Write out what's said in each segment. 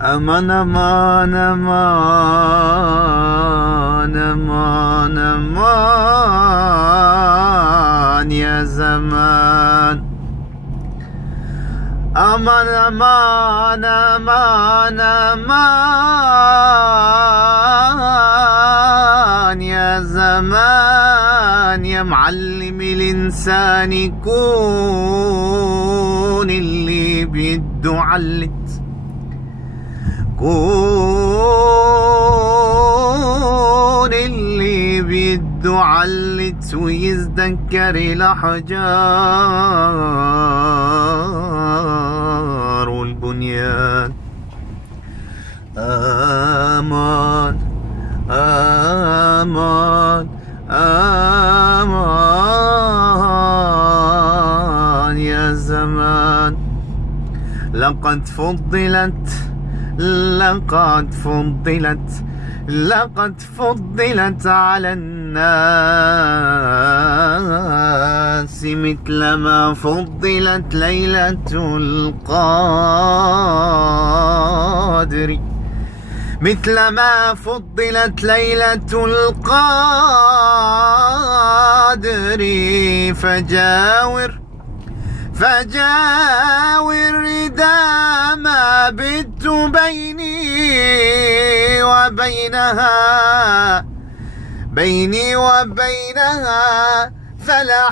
أمان أمان أمان أمان أمان يا زمان. أمان أمان أمان أمان يا زمان، يا معلم الإنسان يكون اللي بيده علت، كون اللي بيده علت ويتذكر الأحجار والبنيان. آمان آمان آمان يا زمان. لقد فضلت على الناس مثل ما فضلت ليلة القدر، مثل ما فضلت ليلة القدر. فجاور إذا ما بت بيني وبينها، فلا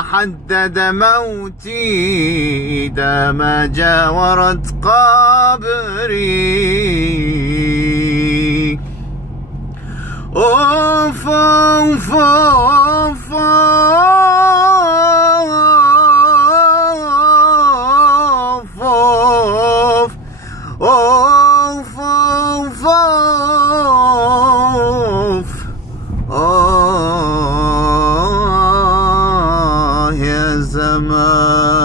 حدد موتي إذا ما جاورت قبري. أوف أوف أوف أوف أوف أوف أوف يا زمان.